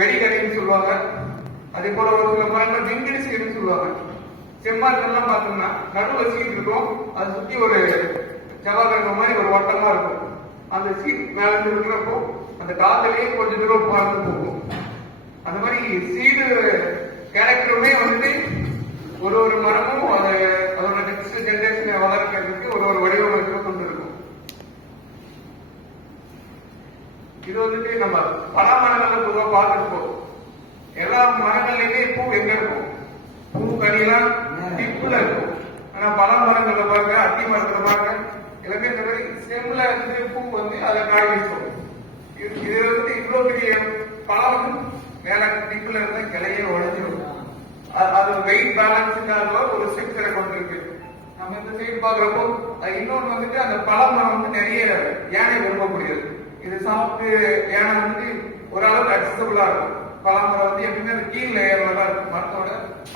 வெறிகடின்னு சொல்லுவாங்க. அதே போல ஒரு சில மரங்கள் வெங்கிடி சீடுன்னு சொல்லுவாங்க. செம்மாக்கள்லாம் பார்த்தோம்னா நடுவில் சீட் இருக்கும். அதை சுற்றி ஒரு செவ்வாய்க்கிழமை மாதிரி ஒரு ஓட்டமா இருக்கும். அந்த சீட் மேல இருக்கிறப்போ அந்த காத்துலயே கொஞ்சம் தூரம் பறந்து போகும். அந்த மாதிரி சீடு கேரக்டருமே வந்துட்டு ஒரு ஒரு மரமும் அதை அதோட நெக்ஸ்ட் ஜென்ரேஷனை வளர்க்கறதுக்கு ஒரு ஒரு வடிவம் கொண்டு இருக்கும் இது வந்துட்டு நம்ம பல மரங்கள் பொதுவாக பார்த்துருப்போம். எல்லா மரங்கள்லயுமே பூ எங்க இருக்கும்? பூ கனிலாம் டிப்புல இருக்கும். ஆனா பல மரங்கள்ல பாருங்க அத்தி மரத்துல பாருங்க எல்லாமே இந்த மாதிரி செம்ல இருந்து பூ வந்து அதை காய் வீசும். இது இது வந்து இவ்வளவு பெரிய பழம் மேல டிப்புல இருந்தா கிளையே உடஞ்சிடும் அது- வெயிட் பேலன்ஸுக்காக ஒரு சிக்கரை கொண்டிருக்கு நம்ம இந்த சைடு பாக்குறப்போ அது இன்னொன்று வந்துட்டு அந்த பழமரம் வந்து நிறைய யானை விரும்பக்கூடியது இது சாப்பிட்டு யானை வந்து ஓரளவுக்கு அக்சசபிளா இருக்கும். பழமரம் வந்து எப்பவுமே அந்த கீழ் லேயர்ல தான் இருக்கும். மரத்தோட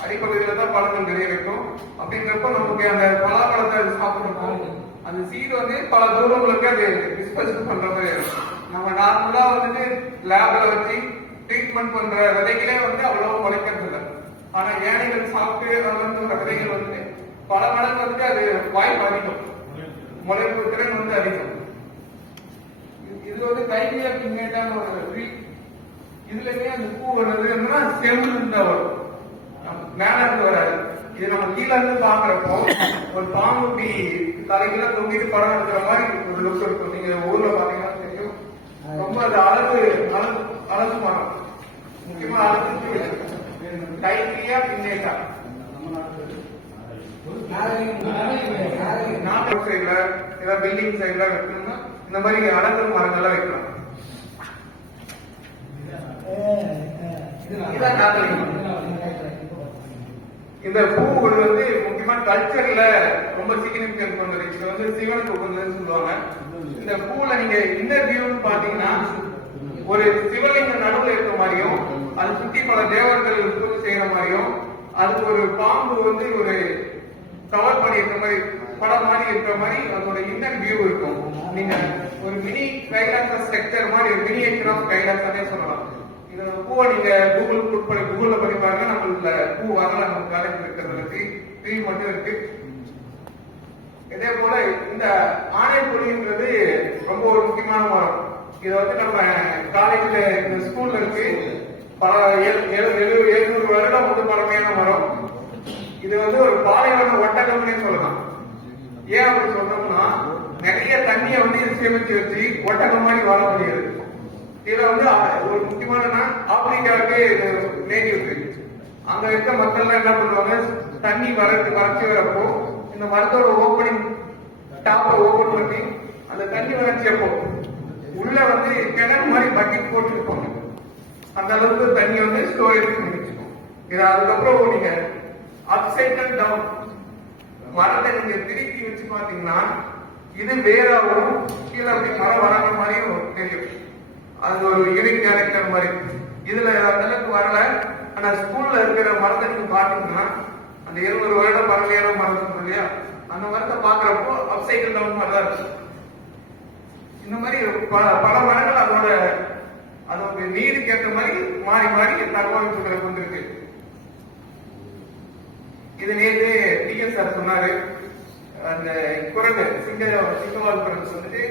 அடிப்பகுதியில தான் பழங்கள் நிறைய இருக்கும். அப்படிங்கிறப்ப நமக்கு அந்த பலாப்பழத்தை அது சாப்பிடணும். அந்த சீடு வந்து பல தூரங்களுக்கு அது டிஸ்போஸ் பண்ற மாதிரி இருக்கும். நம்ம நார்மலா வந்துட்டு லேப்ல வச்சு ட்ரீட்மெண்ட் பண்ற விதைகளே வந்து அவ்வளவு உழைக்கிறது இல்லை. ஆனா ஏனைகள் சாப்பிட்டு அதுல விதைகள் வந்து பல மடங்கு வந்துட்டு அது வாய்ப்பு அதிகம். முளைப்பு திறன் வந்து அதிகம். இது- வந்து கைவியா பின்னேட்டான ஒரு ட்ரீ இதுலயுமே அந்த பூ வர்றது என்னன்னா வரும். மேல இருந்து வராது. இது நம்ம கீழ இருந்து பாக்குறப்போ ஒரு பாம்பு இப்படி தலைகீழ தொங்கிட்டு படம் எடுக்கிற மாதிரி ஒரு லுக் இருக்கும். நீங்க ஊர்ல பாத்தீங்கன்னா தெரியும். ரொம்ப அது அழகு அழகு அழகு மரம் முக்கியமா அழகு கைவியா பின்னேட்டா நாட்டு சைடுல ஏதாவது பில்டிங் சைடுல வைக்கணும்னா இந்த மாதிரி அடங்கல் மரங்கள்லாம் வைக்கலாம். இந்த பூ ஒரு வந்து முக்கியமா கல்ச்சர்ல ரொம்ப சிக்னிபிகன்ட் கொண்டது. இது வந்து சிவனுக்கு உகந்ததுன்னு சொல்லுவாங்க. இந்த பூல நீங்க இன்டர்வியூன்னு பாத்தீங்கன்னா ஒரு சிவலிங்க நடுவுல இருக்க மாதிரியும் அது சுத்தி பல தேவர்கள் உற்பத்தி செய்யற மாதிரியும் அதுக்கு ஒரு பாம்பு வந்து ஒரு கவர் பண்ணி இருக்கிற மாதிரி படம் மாதிரி இருக்கிற மாதிரி அதோட இன்னர் வியூ இருக்கும். நீங்க ஒரு மினி கைலாச ஸ்ட்ரக்சர் மாதிரி ஒரு மினி ஆஃப் கைலாசனே சொல்லலாம். இந்த பூவை நீங்க கூகுள் பண்ணி கூகுள்ல பண்ணி பாருங்க. நம்மளுக்கு பூ வரல நம்ம காலேஜ் இருக்கிறதுக்கு ட்ரீ மட்டும் இருக்கு. இதே போல இந்த ஆணைப்புலின்றது ரொம்ப ஒரு முக்கியமான மரம் இதை வந்து நம்ம காலேஜ்ல இந்த ஸ்கூல்ல இருக்கு. பல ஏழு- எழுநூறு வருடம் வந்து பழமையான மரம். இது வந்து ஒரு பாலைவன ஒட்டகம்னே சொல்லலாம். ஏன் அப்படி சொன்னோம்னா நிறைய தண்ணியை வந்து சேமிச்சு வச்சு ஒட்டகம் மாதிரி வாழ முடியாது. இதுல வந்து ஒரு முக்கியமான ஆப்பிரிக்காவுக்கு நேட்டிவ் அங்க இருக்க மக்கள் என்ன பண்ணுவாங்க தண்ணி வரத்து வறட்சி வரப்போ இந்த மரத்தோட ஓப்பனிங் டாப்பை ஓபன் பண்ணி அந்த தண்ணி வறட்சி அப்போ உள்ள வந்து கிணறு மாதிரி பக்கெட் போட்டுருப்பாங்க. அந்த அளவுக்கு தண்ணி வந்து ஸ்டோரேஜ் பண்ணி இதை இது அதுக்கப்புறம் நீங்க அப்சைட் அண்ட் டவுன் மரத்தை நீங்க திருப்பி வச்சு பாத்தீங்கன்னா இது வேறாவும் கீழே அப்படி மரம் வராத மாதிரியும் தெரியும். அது ஒரு யூனிக் கேரக்டர் மாதிரி. இதுல அந்த அளவுக்கு வரல. ஆனா ஸ்கூல்ல இருக்கிற மரத்தை நீங்க பாத்தீங்கன்னா அந்த இருநூறு வருடம் பரவாயில்ல மரம் இருக்கும் இல்லையா? அந்த மரத்தை பாக்குறப்போ அப்சைக்கிள் டவுன் மாதிரி தான் இருக்கும். இந்த மாதிரி பல பல மரங்கள் அதோட அதோட நீருக்கு ஏற்ற மாதிரி மாறி மாறி தகவல் கொண்டிருக்கு இது நேற்று டிஎஸ் சார் சொன்னாரு. அந்த குரங்கு சிங்க சிங்கவால் குரங்கு வந்துட்டு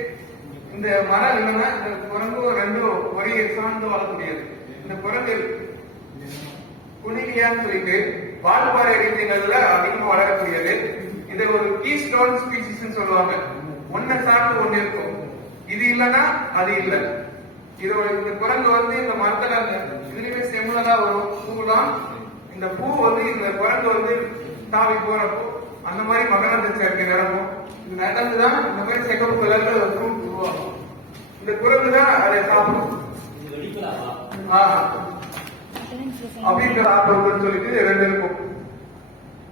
இந்த மரம் என்னன்னா இந்த குரங்கும் ரெண்டும் ஒரே சார்ந்து வாழக்கூடியது. இந்த குரங்கு குனிலியான்னு சொல்லிட்டு வால்பாறை ரீதிகள்ல அதிகமா வளரக்கூடியது. இது ஒரு கீ ஸ்டோன் ஸ்பீசிஸ் சொல்லுவாங்க. ஒன்ன சார்ந்து ஒண்ணு இருக்கும். இது இல்லைன்னா அது இல்ல. இதோட இந்த குரங்கு வந்து இந்த மரத்துல இதுலயுமே செம்முல தான் வரும்? பூ தான் இந்த பூ வந்து இந்த குரங்கு வந்து தாவி போறப்போ அந்த மாதிரி மகரந்த சேர்க்கை நடக்கும் இது தான் இந்த மாதிரி செகப்பு கலர்ல ஃப்ரூட் உருவாகும். இந்த குரங்கு தான் அதை சாப்பிடும். அப்படின்ற ஆப்பிள்னு சொல்லிட்டு ரெண்டு இருக்கும்.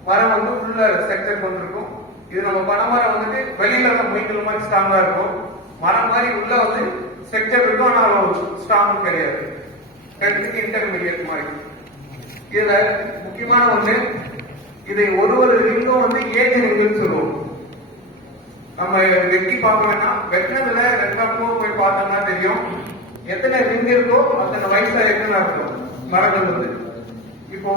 மரம் வந்து ஃபுல்லா ஸ்ட்ரக்சர் கொண்டிருக்கும். இது நம்ம பனைமரம் வந்துட்டு வெளியில தான் மொய்க்கல் மாதிரி ஸ்ட்ராங்கா இருக்கும். மரம் மாதிரி உள்ள வந்து ஸ்ட்ரக்சர் இருக்கும் ஆனால் ஸ்ட்ராங் கிடையாது. ரெண்டுக்கு இன்டர்மீடியட் மாதிரி. இதுல முக்கியமான ஒண்ணு இதை ஒரு ஒரு ரிங்கும் வந்து ஏஜ் ரிங்குன்னு சொல்லுவோம். நம்ம வெட்டி பார்க்க வேணாம். வெட்டினதுல ரெண்டாம் போய் பார்த்தோம்னா தெரியும். எத்தனை ரிங் இருக்கோ அத்தனை வயசா எத்தனை இருக்கும் மரங்கள் வந்து. இப்போ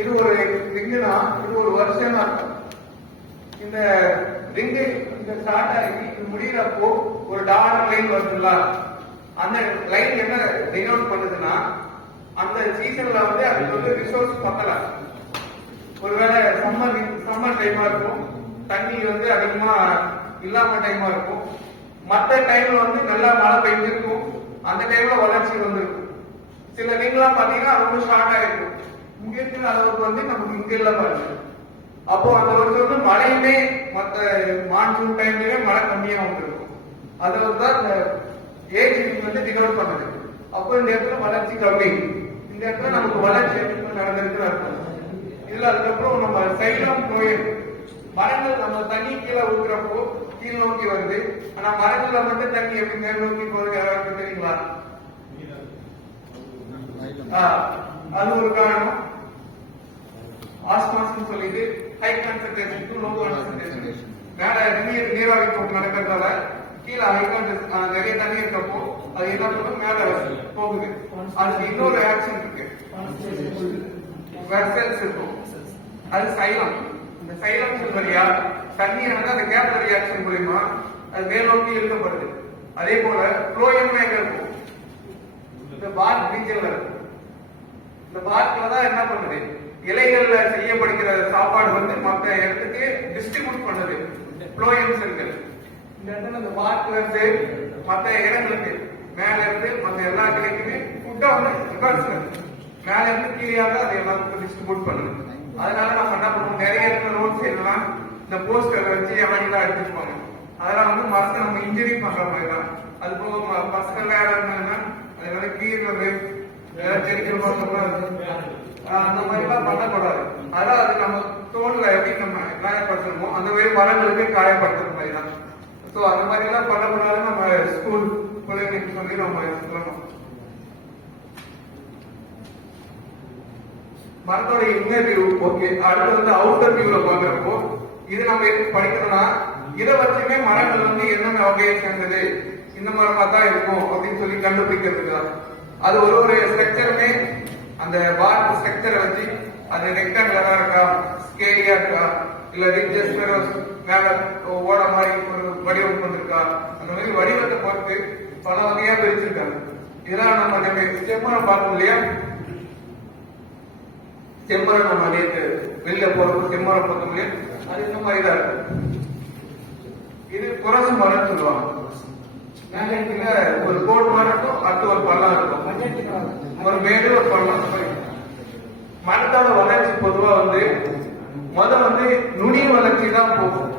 இது ஒரு லிங்குனா இது ஒரு வருஷம் அர்த்தம் இந்த ரிங்கு இந்த ஸ்டார்ட் ஆகி முடியிறப்போ ஒரு டாலர் லைன் வருதுல்ல அந்த லைன் என்ன டினோட் பண்ணுதுன்னா அந்த சீசன்ல வந்து அதுக்கு வந்து ரிசோர்ஸ் பத்தல. ஒருவேளை சம்மர் சம்மர் டைமா இருக்கும். தண்ணி வந்து அதிகமா இல்லாம டைமா இருக்கும். மற்ற டைம்ல வந்து நல்லா மழை பெஞ்சிருக்கும். அந்த டைம்ல வளர்ச்சி வந்திருக்கும். சில நீங்களாம் பாத்தீங்கன்னா அது ரொம்ப ஷார்ட் ஆயிருக்கும் இங்க இருக்கிற அளவுக்கு வந்து நமக்கு இங்க இல்ல பாருங்க. அப்போ அந்த வருஷம் வந்து மழையுமே மற்ற மான்சூன் டைம்லயுமே மழை கம்மியா வந்துருக்கும் அது வந்து தான் இந்த ஏஜ் வந்து டிகலப் பண்ணுது. அப்போ இந்த இடத்துல வளர்ச்சி கம்மி. இந்த இடத்துல நமக்கு வளர்ச்சி அதிகமா நடந்திருக்குன்னு அர்த்தம். இதுல அதுக்கப்புறம் நம்ம சைலம் நோய் மரங்கள் நம்ம தண்ணி கீழே ஊக்குறப்போ கீழ் நோக்கி வருது. ஆனா மரங்கள்ல மட்டும் தண்ணி எப்படி மேல் நோக்கி போகுது யாராவது தெரியுங்களா? அது ஒரு காரணம். ஆஸ்மாஸ் சொல்லிட்டு high concentration to low concentration மேல நீர் நீராவி போக்கு நடக்கிறதால கீழே ஹை கான்சன்ட்ரேஷன் நிறைய தண்ணி இருக்கப்போ அது என்ன பண்ணும் மேல போகுது. அதுக்கு இன்னொரு ஆக்ஷன் இருக்கு. வெர்சல்ஸ் இருக்கும். அது சைலம் இந்த சைலம் சொல்றியா தண்ணீரானது வந்து அந்த கேப்லர் ரியாக்ஷன் மூலியமா அது மேலோக்கி இழுக்கப்படுது. அதே போல ஃப்ளோயம் எங்க இருக்கும். இந்த பார்க் பீச்சர்ல இருக்கும். இந்த பார்க்ல தான் என்ன பண்ணுது? இலைகள்ல செய்யப்படுகிற சாப்பாடு வந்து மற்ற இடத்துக்கு டிஸ்ட்ரிபியூட் பண்ணுது. ஃப்ளோயம் செல்கள். இந்த இடத்துல இந்த பார்க்ல இருந்து மற்ற இடங்களுக்கு மேல இருந்து மற்ற எல்லா கிளைக்குமே ஃபுட்டா வந்து ரிவர்ஸ் மேல இருந்து கீழே அதை எல்லாத்துக்கும் டிஸ்ட்ரிபியூட் பண்ணுது. அதனால நம்ம என்ன பண்ணுவோம்? நிறைய இடத்துல ரோட் சைடுலாம் இந்த போஸ்டர் வச்சு எல்லாம் எடுத்துட்டு அதெல்லாம் வந்து மரத்தை நம்ம இன்ஜுரி பண்ற மாதிரி தான். அது போக பசங்க யாரும் இருந்தாங்கன்னா அதனால கீழே அந்த மாதிரி எல்லாம் பண்ணக்கூடாது. அதான் அது நம்ம தோல்ல எப்படி நம்ம காயப்படுத்தணுமோ அந்த மாதிரி மரங்களுக்கு காயப்படுத்துற மாதிரி தான். ஸோ அந்த மாதிரி எல்லாம் பண்ணக்கூடாதுன்னு நம்ம ஸ்கூல் பிள்ளைங்களுக்கு சொல்லி நம்ம சொல்லணும் மரத்தோட இன்னர் வியூ ஓகே அடுத்து வந்து அவுட்டர் வியூல பாக்குறப்போ இது நம்ம படிக்கணும்னா இதை வச்சுமே மரங்கள் வந்து என்னென்ன வகையை சேர்ந்தது இந்த மரமா தான் இருக்கும் அப்படின்னு சொல்லி கண்டுபிடிக்கிறதுக்கு தான் அது ஒரு ஒரு ஸ்ட்ரக்சருமே அந்த பார் ஸ்ட்ரக்சரை வச்சு அது ரெக்டாங்குலரா இருக்கா ஸ்கேலியா இருக்கா இல்ல ரிஜஸ் மேல ஓட மாதிரி ஒரு வடிவம் கொண்டிருக்கா அந்த மாதிரி வடிவத்தை பொறுத்து பல வகையா பிரிச்சிருக்காங்க. இதெல்லாம் நம்ம நம்ம செம்மரம் பார்க்கணும் இல்லையா? செம்மரம் நம்ம நேற்று வெளில போறப்போ செம்மரம் பார்த்தோம் இல்லையா? அது இந்த மாதிரி தான் இருக்கு இது குரசு மரம் சொல்லுவாங்க. மேகண்டில ஒரு கோடு மரம் இருக்கும் அடுத்து ஒரு பள்ளம் இருக்கும். ஒரு மேடு ஒரு பள்ளம். மரத்தோட வளர்ச்சி பொதுவா வந்து முத வந்து நுனி வளர்ச்சி தான் போகும்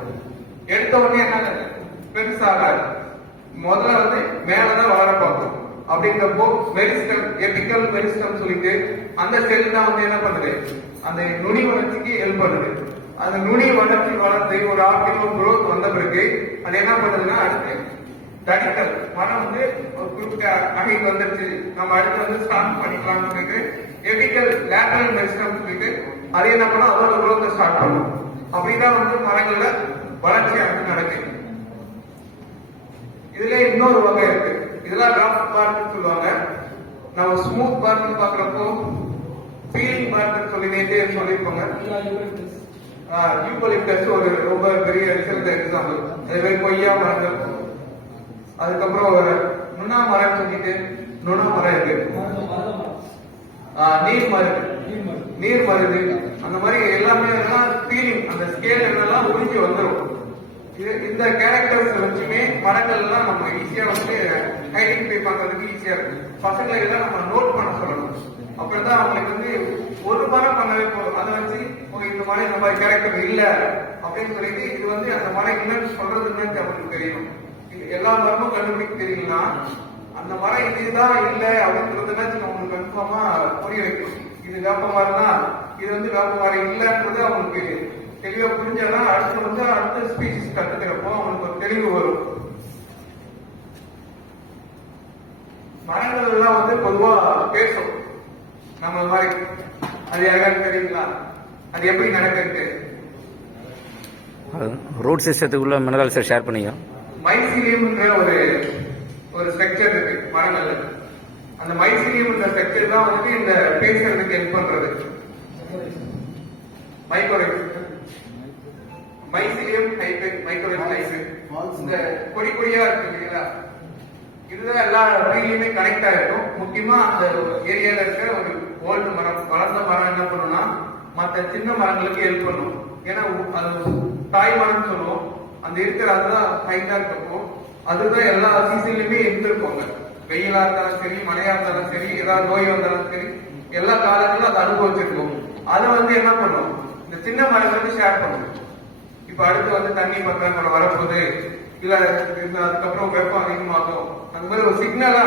எடுத்த உடனே என்ன பெருசாகாது முதல்ல வந்து மேலதான் வளர பார்க்கும் அப்படிங்கிறப்போ மெரிஸ்டம் எபிக்கல் மெரிஸ்டம் சொல்லிட்டு அந்த செல் தான் வந்து என்ன பண்ணுது? அந்த நுனி வளர்ச்சிக்கு ஹெல்ப் பண்ணுது. அந்த நுனி வளர்ச்சி வளர்ந்து ஒரு ஆப்டிமம் குரோத் வந்த பிறகு அது என்ன பண்ணுதுன்னா அடுத்து தடித்தல். மனம் வந்து ஒரு குறிப்பிட்ட அகைக்கு வந்துருச்சு. நம்ம அடுத்து வந்து ஸ்டார்ட் பண்ணிக்கலாம்னு சொல்லிட்டு எபிக்கல் லேட்டரல் மெரிஸ்டம் சொல்லிட்டு அது என்ன பண்ணும்? அதோட குரோத்தை ஸ்டார்ட் பண்ணும். அப்படிதான் வந்து மரங்களோட வளர்ச்சி அடுத்து நடக்குது. இதுல இன்னொரு வகை இருக்கு. இதெல்லாம் ரஃப் பார்ட்னு சொல்லுவாங்க. நம்ம ஸ்மூத் பார்ட்னு பாக்குறப்போ ஃபீலிங் பார்ட்னு சொல்லி நேற்றே சொல்லியிருப்பாங்க யூகலிப்டஸ் ஒரு ரொம்ப பெரிய சிறந்த எக்ஸாம்பிள் அதே மாதிரி கொய்யா மரங்கள். அதுக்கப்புறம் ஒரு நுண்ணா மரம் சொல்லிட்டு நுணா மரம் இருக்கு. நீர் மருந்து நீர் மருந்து அந்த மாதிரி எல்லாமே ஃபீலிங் அந்த ஸ்கேல் என்னெல்லாம் உறிஞ்சி வந்துடும் இது இந்த கேரக்டர்ஸ் வச்சுமே படங்கள் எல்லாம் நம்ம ஈஸியா வந்து ஐடென்டிஃபை பண்றதுக்கு ஈஸியா இருக்கு பசங்களை எல்லாம் நம்ம நோட் பண்ண சொல்லணும். அப்படிதான் அவங்களுக்கு வந்து ஒரு மரம் பண்ணவே போதும். அதை வச்சு ஓ, இந்த மரம் இந்த மாதிரி கேரக்டர் இல்ல அப்படின்னு சொல்லிட்டு இது வந்து அந்த மலை என்னன்னு சொல்றதுன்னு அவங்களுக்கு தெரியும் இது எல்லா மரமும் கண்டுபிடிக்க தெரியலனா அந்த மரம் இதுதான் இல்ல அப்படின்றதுனாச்சும் அவங்களுக்கு கன்ஃபார்மா புரிய வைக்கணும். இது வேப்ப மரம்னா இது வந்து வேப்ப மரம் இல்லன்றது அவங்களுக்கு தெளிவா புரிஞ்சாதான் அடுத்து வந்து அடுத்த ஸ்பீசிஸ் கத்துக்கிறப்போ அவங்களுக்கு ஒரு தெளிவு வரும். மரங்கள் எல்லாம் வந்து பொதுவா பேசும். நம்ம மாதிரி அது யாருக்காவது தெரியுங்களா? அது எப்படி நடக்குது ரூட் சிஸ்டத்துக்குள்ள மினரல்ஸை ஷேர் பண்ணிக்கோ. மைசீலியம்ன்ற ஒரு ஒரு ஸ்ட்ரக்சர் இருக்கு மரங்கள்ல. அந்த மைசீலியம் இந்த ஸ்ட்ரக்சர் தான் வந்து இந்த பேசுறதுக்கு ஹெல்ப் பண்றது. மைக்ரோரைஸ் மைசீலியம் மைக்ரோரைஸ் லைஃப் இந்த கொடி கொடியா இருக்கு இல்லைங்களா? இதுதான் எல்லா வகையிலுமே கனெக்ட் ஆயிருக்கும் முக்கியமா அந்த ஏரியால இருக்க ஒரு ஓல்டு மரம் வளர்ந்த மரம் என்ன பண்ணும்னா மற்ற சின்ன மரங்களுக்கு ஹெல்ப் பண்ணும். ஏன்னா அது தாய் மரம்னு சொல்லுவோம். அந்த இருக்கிற அதுதான் ஹைட்டா இருக்கப்போ அதுதான் எல்லா சீசன்லயுமே இருந்திருப்பாங்க வெயிலா இருந்தாலும் சரி மழையா இருந்தாலும் சரி ஏதாவது நோய் வந்தாலும் சரி எல்லா காலங்களும் அதை அனுபவிச்சிருக்கும். அதை வந்து என்ன பண்ணும்? இந்த சின்ன மரம் வந்து ஷேர் பண்ணும். இப்ப அடுத்து வந்து தண்ணி பற்றாக்குறை வரப்போகுது. இல்ல அதுக்கப்புறம் வெப்பம் அதிகமாகும். அந்த மாதிரி ஒரு சிக்னலா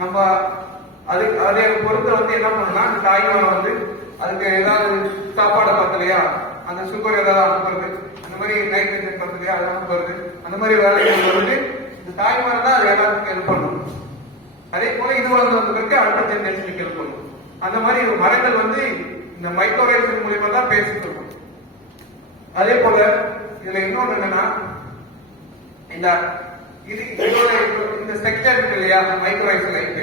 நம்ம அது அதை பொறுத்த வந்து என்ன பண்ணணும்னா அந்த தாய்மாரை வந்து அதுக்கு ஏதாவது சாப்பாடை பத்தலையா அந்த சுகர் ஏதாவது அனுப்புறது அந்த மாதிரி நைட்ரஜன் பத்தலையா அதை அனுப்புறது அந்த மாதிரி வேலைகள் வந்து இந்த தாய்மாரை தான் அது எல்லாத்துக்கும் ஹெல்ப் பண்ணும். அதே போல இது வளர்ந்து வந்ததுக்கு பிறகு அடுத்த ஜென்ரேஷனுக்கு ஹெல்ப் பண்ணும். அந்த மாதிரி மரங்கள் வந்து இந்த மைக்ரோவேஷன் மூலியமா தான் பேசிட்டு இருக்கும். அதே போல இதுல இன்னொன்னு என்னன்னா இந்த இது இதோட இந்த செக்டர் இருக்கு இல்லையா மைக்ரோரைஸ் லைஃப்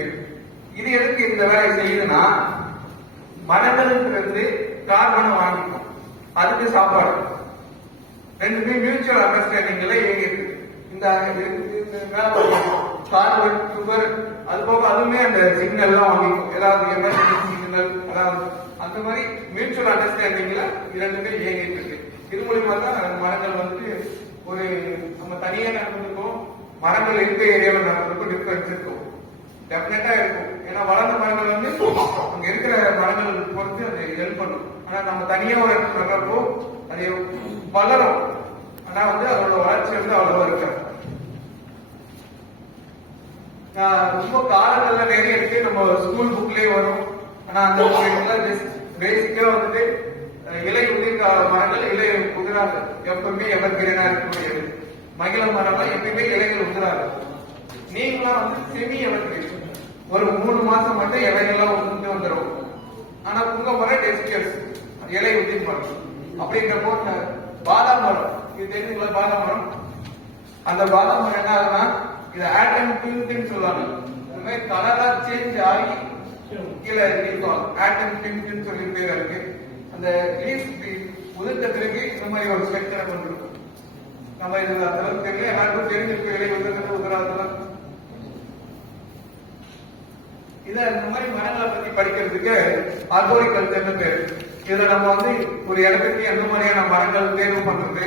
இது எதுக்கு இந்த வேலை செய்யுதுன்னா மரங்களிலிருந்து கார்பனை வாங்கிக்கும் அதுக்கு சாப்பாடு. ரெண்டுமே மியூச்சுவல் அண்டர்ஸ்டாண்டிங்ல இயங்கிருக்கு இந்த கார்பன் சுகர் அது போக அதுவுமே அந்த சிக்னல் எல்லாம் வாங்கிக்கும் ஏதாவது எமர்ஜென்சி சிக்னல் அதாவது அந்த மாதிரி மியூச்சுவல் அண்டர்ஸ்டாண்டிங்ல இரண்டுமே இயங்கிட்டு இருக்கு. இது மூலியமா தான் மரங்கள் வந்து ஒரு நம்ம தனியா நடந்திருக்கோம் மரங்கள் இருக்க ஏரியாவில் நடந்திருக்கும் டிஃபரன்ஸ் இருக்கும் டெஃபினட்டா இருக்கும். ஏன்னா வளர்ந்த மரங்கள் வந்து அங்க இருக்கிற மரங்கள் பொறுத்து அது ஹெல்ப் பண்ணும். ஆனா நம்ம தனியா ஒரு இடத்துல நடுறப்போ அது வளரும். ஆனா வந்து அதோட வளர்ச்சி வந்து அவ்வளவா இருக்காது. ஆஹ் ரொம்ப காலங்கள்ல நிறைய இருக்கு நம்ம ஸ்கூல் புக்லயே வரும். ஆனா அந்த பேசிக்கா வந்துட்டு இலை உதிர் மரங்கள் இலை உதிராது. எப்பவுமே எவர்கிரீனா இருக்கக்கூடியது. மகிழ மரங்கள் எப்பயுமே இலைகள் உதிராது. நீங்களாம் வந்து செமி எவர்கிரீன் ஒரு மூணு மாசம் மட்டும் இலைகள்லாம் உதிர்ந்து வந்துடும் ஆனா உங்க மரம் டெஸ்டியர்ஸ் இலை உதிர் மரம். அப்படின்ற போட்ட பாதாம் மரம். இது தெரிஞ்சுங்களா பாதாம் மரம்? அந்த பாதாம் மரம் என்ன ஆகுதுன்னா இது ஆட்டம் பிங்க்னு சொல்லுவாங்க. இந்த மாதிரி கலரா சேஞ்ச் ஆகி கீழே இருக்கும் ஆட்டம் பிங்க்னு சொல்லி பேர் இருக்கு. அந்த ரிலீஸ் உதிர்த்த பிறகு இந்த மாதிரி ஒரு ஸ்பெக்டரை கொண்டிருக்கும் நம்ம இது அந்த அளவுக்கு தெரியல. எல்லாருக்கும் தெரிஞ்சிருக்க இலை வந்திருக்கிறது உதிராதெல்லாம் இத இந்த மாதிரி மரங்களை பத்தி படிக்கிறதுக்கு ஆர்போரிகல்ச்சர்னு பேரு. இதுல நம்ம வந்து ஒரு இடத்துக்கு எந்த மாதிரியான மரங்கள் தேர்வு பண்றது?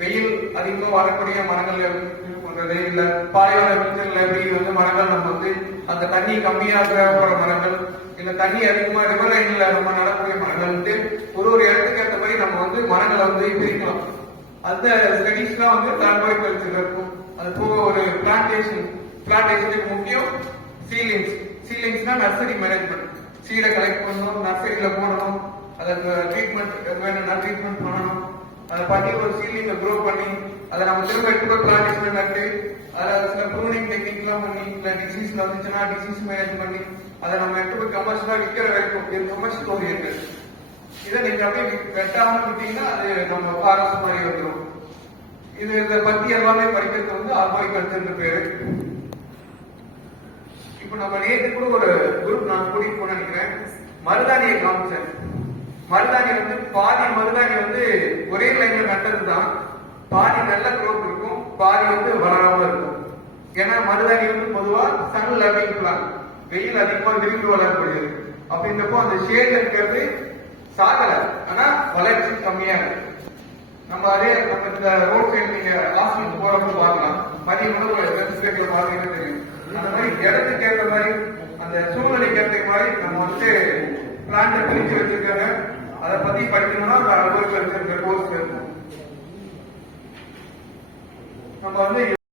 வெயில் அதிகமாக வரக்கூடிய மரங்கள் தேர்வு பண்றது இல்ல. பாலைவன விளைச்சல்ல எப்படி வந்து மரங்கள் நம்ம வந்து அந்த தண்ணி கம்மியா தேவைப்படுற மரங்கள் இல்ல தண்ணி அதிகமா ரிவர் லைன்ல நம்ம நடக்கூடிய மரங்கள் ஒரு ஒரு இடத்துக்கு ஏற்ற மாதிரி நம்ம வந்து மரங்களை வந்து பிரிக்கலாம். அந்த ஸ்டடிஸ்லாம் வந்து ஆர்போரிகல்ச்சர் இருக்கும். அது போக ஒரு பிளான்டேஷன் பிளான்டேஷனுக்கு முக்கியம் சீலிங்ஸ் சீலிங்ஸ்னா நர்சரி மேனேஜ்மெண்ட் சீடை கலெக்ட் பண்ணணும் நர்சரியில போடணும் அதுக்கு ட்ரீட்மெண்ட் வேணும்னா ட்ரீட்மெண்ட் பண்ணணும். அதை பண்ணி ஒரு சீலிங்கை க்ரோ பண்ணி அதை நம்ம திரும்ப எடுத்து பிளான்டேஷன் நட்டு அதில் சில ப்ரூனிங் டெக்னிக்லாம் பண்ணி இல்லை டிசீஸ் வந்துச்சுன்னா டிசீஸ் மேனேஜ் பண்ணி அதை நம்ம எடுத்து போய் கமர்ஷியலாக விற்கிற வரைக்கும் இது கமர்ஷியல் ஓரியன்ட் இதை நீங்க அப்படியே வெட்டாம விட்டீங்கன்னா அது நம்ம ஃபாரஸ்ட் மாதிரி வந்துடும் இது இதை பத்தி எல்லாமே படிக்கிறது வந்து ஆர்பாரிகல்ச்சர் பேரு. இப்போ நம்ம நேற்று கூட ஒரு குரூப் நான் கூட்டிட்டு போன நினைக்கிறேன். மருதானியை காமிச்சேன். மருதானி வந்து பாதி மருதானி வந்து ஒரே லைன்ல நட்டது தான் பாதி நல்ல குரோத் இருக்கும் பாதி வந்து வளராம இருக்கும். ஏன்னா மருதாணி வந்து பொதுவா சன் லவிங் பிளான் வெயில் அதிகமா விரும்பி வளரக்கூடியது. அப்படின்றப்போ அந்த ஷேட் இருக்கிறது சாகல. ஆனா வளர்ச்சி கம்மியா இருக்கு. நம்ம அதே நம்ம இந்த ரோட் சைடு நீங்க ஹாஸ்பிட்டல் போறப்ப பார்க்கலாம். மதிய உணவு வெப்சைட்ல பாத்தீங்கன்னா தெரியும். அந்த மாதிரி இடத்துக்கு ஏற்ற மாதிரி அந்த சூழ்நிலைக்கு ஏற்ற மாதிரி நம்ம வந்து பிளான்ட பிரிச்சு வச்சிருக்காங்க. அதை பத்தி படிக்கணும்னா அந்த அலுவலகத்தில் இருக்கிற கோர்ஸ் இருக்கும் நம்ம வந்து